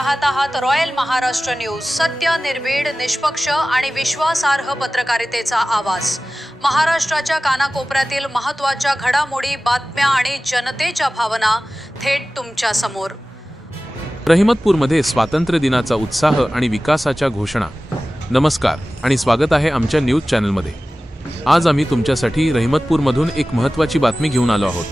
पाहत आहात royal Maharashtra news. सत्य निर्भीड निष्पक्ष आणि विश्वासार्ह पत्रकारितेचा आवाज. महाराष्ट्राच्या कानाकोपऱ्यातील महत्त्वाच्या घडामोडी बातम्या आणि जनतेच्या भावना थेट तुमच्यासमोर. रहिमतपूरमध्ये स्वातंत्र्य दिनाचा उत्साह आणि विकासाच्या घोषणा. नमस्कार आणि स्वागत आहे आमच्या न्यूज चॅनलमध्ये. आज आम्ही तुमच्यासाठी रहिमतपूरमधून एक महत्त्वाची बातमी घेऊन आलो आहोत.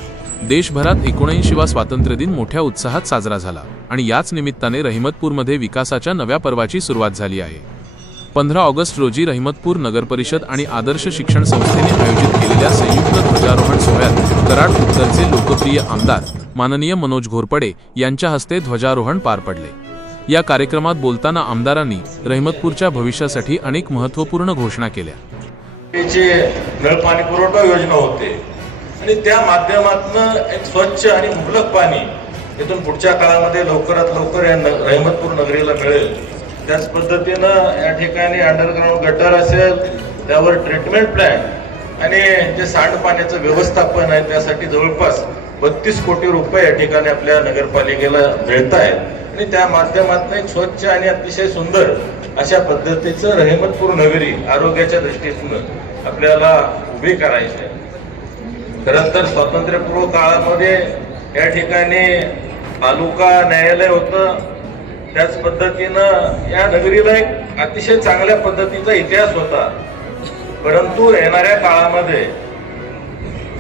देशभरात एकोणऐंशीवा स्वातंत्र्य दिन मोठ्या उत्साहात साजरा झाला. आणि याच निमित्ताने रहिमतपूरमध्ये विकासाच्या नव्या पर्वाची सुरुवात झाली आहे. पंधरा ऑगस्ट रोजी रहिमतपूर नगर परिषद आणि आदर्श शिक्षण संस्थेने आयोजित केलेल्या संयुक्त ध्वजारोहण सोहळ्यात कराड उत्तरचे लोकप्रिय आमदार माननीय मनोज घोरपडे यांच्या हस्ते ध्वजारोहण पार पडले. या कार्यक्रमात बोलताना आमदारांनी रहिमतपूरच्या भविष्यासाठी अनेक महत्त्वपूर्ण घोषणा केल्या. पाणी पुरवठा योजना होते. आणि त्या माध्यमातून एक स्वच्छ आणि मुबलक पाणी इथून पुढच्या काळामध्ये लवकरात लवकर या न- रहमतपूर नगरीला मिळेल. त्याच पद्धतीनं या ठिकाणी अंडरग्राऊंड गटर असेल त्यावर ट्रीटमेंट प्लॅन आणि जे सांडपाण्याचं व्यवस्थापन आहे त्यासाठी जवळपास बत्तीस कोटी रुपये या ठिकाणी आपल्या नगरपालिकेला मिळत आहेत. आणि त्या माध्यमातून एक स्वच्छ आणि अतिशय सुंदर अशा पद्धतीचं रहमतपूर नगरी आरोग्याच्या दृष्टीतून आपल्याला उभी करायची आहे. खरं तर स्वातंत्र्यपूर्व काळामध्ये या ठिकाणी तालुका न्यायालय होतं. त्याच पद्धतीनं या नगरीला एक अतिशय चांगल्या पद्धतीचा इतिहास होता. परंतु येणाऱ्या काळामध्ये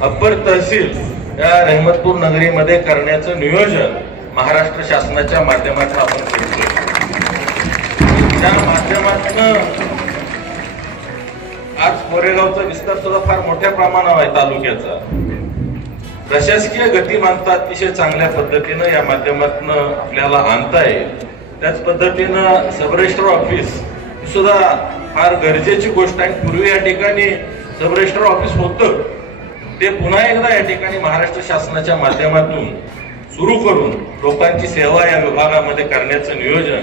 अप्पर तहसील या रहमतपूर नगरीमध्ये करण्याचं नियोजन महाराष्ट्र शासनाच्या माध्यमातून आपण करतो त्या माध्यमातून आज कोरेगावचा विस्तार सुद्धा फार मोठ्या प्रमाणावर आहे तालुक्याचा. प्रशासकीय गतिमानता अतिशय चांगल्या पद्धतीनं या माध्यमातून आपल्याला आणता येईल. त्याच पद्धतीनं सब ऑफिस सुद्धा फार गरजेची गोष्ट आहे. पूर्वी या ठिकाणी सब ऑफिस होतं. ते पुन्हा एकदा या ठिकाणी महाराष्ट्र शासनाच्या माध्यमातून सुरू करून लोकांची सेवा या विभागामध्ये करण्याचं नियोजन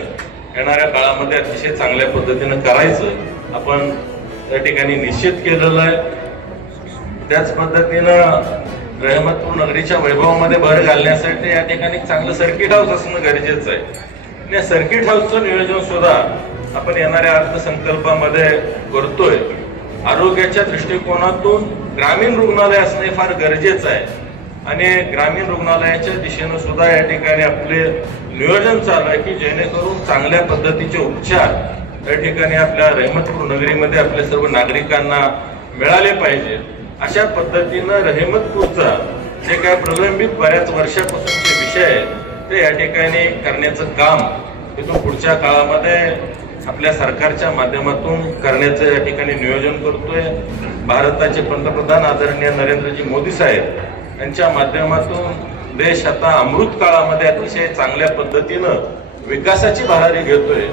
येणाऱ्या काळामध्ये अतिशय चांगल्या पद्धतीनं करायचं आपण त्या ठिकाणी निश्चित केलेलं आहे. त्याच पद्धतीनं रहमतपूर नगरीच्या वैभवामध्ये भर घालण्यासाठी या ठिकाणी चांगलं सर्किट हाऊस असणं गरजेचं आहे. आणि या सर्किट हाऊसचं नियोजन सुद्धा आपण येणाऱ्या अर्थसंकल्पामध्ये करतोय. आरोग्याच्या दृष्टिकोनातून ग्रामीण रुग्णालय असणं हे फार गरजेचं आहे. आणि ग्रामीण रुग्णालयाच्या दिशेनं सुद्धा या ठिकाणी आपले नियोजन चालू आहे की जेणेकरून चांगल्या पद्धतीचे उपचार या ठिकाणी आपल्या रहमतपूर नगरीमध्ये आपल्या सर्व नागरिकांना मिळाले पाहिजेत. अशा पद्धतीनं रहेमतपूरचा जे काय प्रलंबित बऱ्याच वर्षापासूनचे विषय आहेत ते या ठिकाणी करण्याचं काम इथून पुढच्या काळामध्ये आपल्या सरकारच्या माध्यमातून करण्याचं या ठिकाणी नियोजन करतोय. भारताचे पंतप्रधान आदरणीय नरेंद्रजी मोदी साहेब यांच्या माध्यमातून देश आता अमृत काळामध्ये अतिशय चांगल्या पद्धतीनं विकासाची भरारी घेतोय.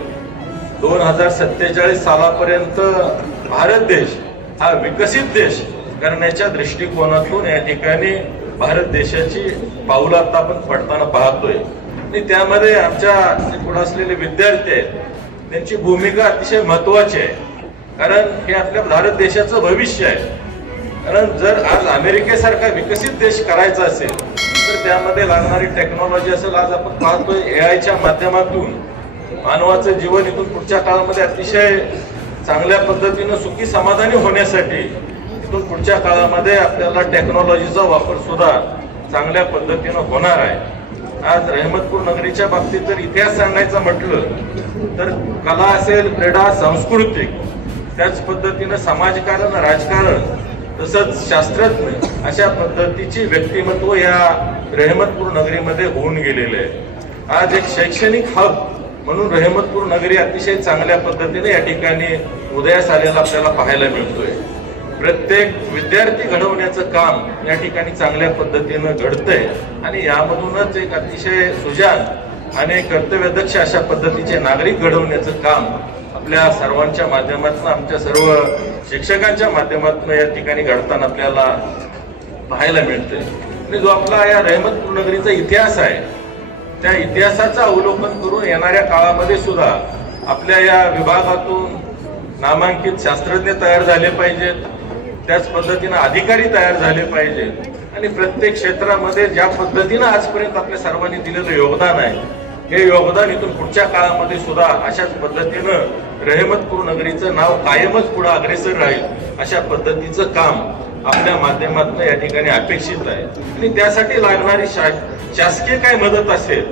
दोन हजार सत्तेचाळीस सालापर्यंत भारत देश हा विकसित देश करण्याच्या दृष्टिकोनातून या ठिकाणी भारत देशाची पाऊल आता आपण पडताना पाहतोय. आणि त्यामध्ये आमच्या पुढे असलेले विद्यार्थी आहेत त्यांची भूमिका अतिशय महत्वाची आहे. कारण हे आपल्या भारत देशाचं भविष्य आहे. कारण जर आज अमेरिकेसारखा विकसित देश करायचा असेल तर त्यामध्ये लागणारी टेक्नॉलॉजी असेल आज आपण पाहतोय ए आयच्या माध्यमातून मानवाचं जीवन इथून पुढच्या काळामध्ये अतिशय चांगल्या पद्धतीनं सुखी समाधानी होण्यासाठी इथून पुढच्या काळामध्ये आपल्याला टेक्नॉलॉजीचा वापर सुद्धा चांगल्या पद्धतीनं होणार आहे. आज रहमतपूर नगरीच्या बाबतीत जर इतिहास सांगायचा म्हटलं तर कला असेल क्रीडा सांस्कृतिक त्याच पद्धतीनं समाजकारण राजकारण तसंच शास्त्रज्ञ अशा पद्धतीची व्यक्तिमत्व या रहमतपूर नगरीमध्ये होऊन गेलेले आहे. आज एक शैक्षणिक हब म्हणून रहमतपूर नगरी अतिशय चांगल्या पद्धतीने या ठिकाणी उदयास आलेला आपल्याला पाहायला मिळतोय. प्रत्येक विद्यार्थी घडवण्याचं काम या ठिकाणी चांगल्या पद्धतीनं घडतंय आणि यामधूनच एक अतिशय सुजान आणि कर्तव्यदक्ष अशा पद्धतीचे नागरिक घडवण्याचं काम आपल्या सर्वांच्या माध्यमातून आमच्या सर्व शिक्षकांच्या माध्यमातून या ठिकाणी घडताना आपल्याला पाहायला मिळतंय. आणि जो आपला या रहमतपूर नगरीचा इतिहास आहे त्या इतिहासाचं अवलोकन करून येणाऱ्या काळामध्ये सुद्धा आपल्या या विभागातून नामांकित शास्त्रज्ञ तयार झाले पाहिजेत. त्याच पद्धतीनं अधिकारी तयार झाले पाहिजेत आणि प्रत्येक क्षेत्रामध्ये ज्या पद्धतीनं आजपर्यंत आपल्या सर्वांनी दिलेलं योगदान आहे हे योगदान इथून पुढच्या काळामध्ये सुद्धा अशाच पद्धतीनं रहमतपूर नगरीचं नाव कायमच पुढे अग्रेसर राहील अशा पद्धतीचं काम आपल्या माध्यमातून या ठिकाणी अपेक्षित आहे. आणि त्यासाठी लागणारी शा शासकीय काय मदत असेल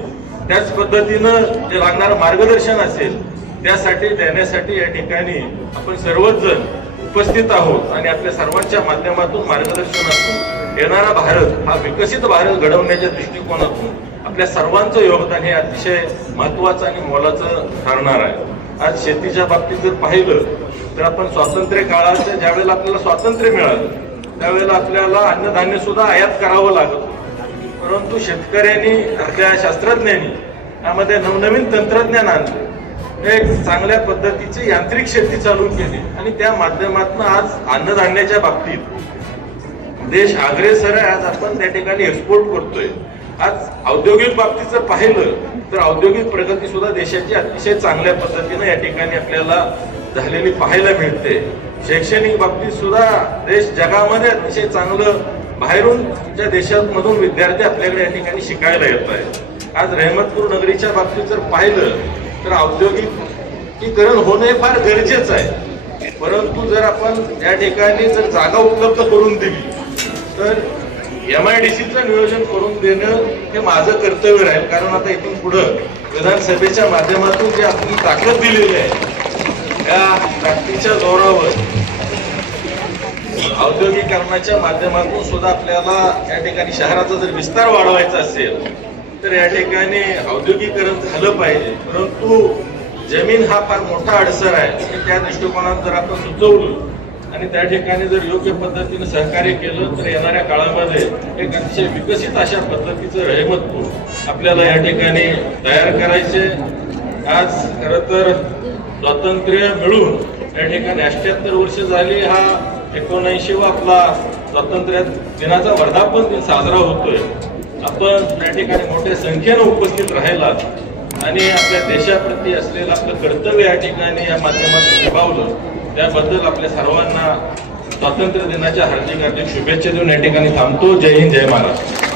त्याच पद्धतीनं जे लागणारं मार्गदर्शन असेल त्यासाठी देण्यासाठी या ठिकाणी आपण सर्वच जण उपस्थित आहोत आणि आपल्या सर्वांच्या माध्यमातून मार्गदर्शनातून येणारा भारत हा विकसित भारत घडवण्याच्या दृष्टिकोनातून आपल्या सर्वांचं योगदान हे अतिशय महत्वाचं आणि मोलाचं ठरणार आहे. आज शेतीच्या बाबतीत जर पाहिलं तर आपण स्वातंत्र्य काळाच्या ज्यावेळेला आपल्याला स्वातंत्र्य मिळालं त्यावेळेला आपल्याला अन्नधान्य सुद्धा आयात करावं लागत परंतु शेतकऱ्यांनी आपल्या शास्त्रज्ञांनी त्यामध्ये नवनवीन तंत्रज्ञान आणलं. एक चांगल्या पद्धतीची यांत्रिक शेती चालू केली. आणि त्या माध्यमातून आज अन्नधान्याच्या बाबतीत देश अग्रेसर आहे. आज आपण त्या ठिकाणी एक्सपोर्ट करतोय. आज औद्योगिक बाबतीत जर पाहिलं तर औद्योगिक प्रगती सुद्धा देशाची अतिशय चांगल्या पद्धतीनं या ठिकाणी आपल्याला झालेली पाहायला मिळते. शैक्षणिक बाबतीत सुद्धा देश जगामध्ये अतिशय चांगलं बाहेरून त्या देशांमधून विद्यार्थी आपल्याकडे या ठिकाणी शिकायला येत आहे आज रहमतपूर नगरीच्या बाबतीत जर पाहिलं तर औद्योगिकीकरण होणं हे फार गरजेचं आहे. परंतु जर आपण या ठिकाणी जर जागा उपलब्ध करून दिली तर एम आय डी सीचं नियोजन करून देणं हे माझं कर्तव्य राहील. कारण आता इथून पुढं विधानसभेच्या माध्यमातून जे आपली ताकद दिलेली आहे त्या ताकदीच्या जोरावर औद्योगिकरणाच्या माध्यमातून सुद्धा आपल्याला या ठिकाणी शहराचा जर विस्तार वाढवायचा असेल तर या ठिकाणी औद्योगिकरण झालं पाहिजे. परंतु जमीन हा फार मोठा अडसर आहे. त्या दृष्टिकोनात जर आपण सुचवलं आणि त्या ठिकाणी जर योग्य पद्धतीने सहकार्य केलं तर येणाऱ्या काळामध्ये एक अतिशय विकसित अशा पद्धतीचं रहमतपूर आपल्याला या ठिकाणी तयार करायचे. आज खर तर स्वातंत्र्य मिळून या ठिकाणी अठ्याहत्तर वर्ष झाली. हा एकोणऐंशी व आपला स्वातंत्र्य दिनाचा वर्धापन दिन साजरा होतोय. आपण या ठिकाणी मोठ्या संख्येनं उपस्थित राहिला आणि आपल्या देशाप्रती असलेलं आपलं कर्तव्य या ठिकाणी या माध्यमातून निभावलं त्याबद्दल आपल्या सर्वांना स्वातंत्र्य दिनाच्या हार्दिक हार्दिक शुभेच्छा देऊन या ठिकाणी थांबतो. जय हिंद जय महाराष्ट्र.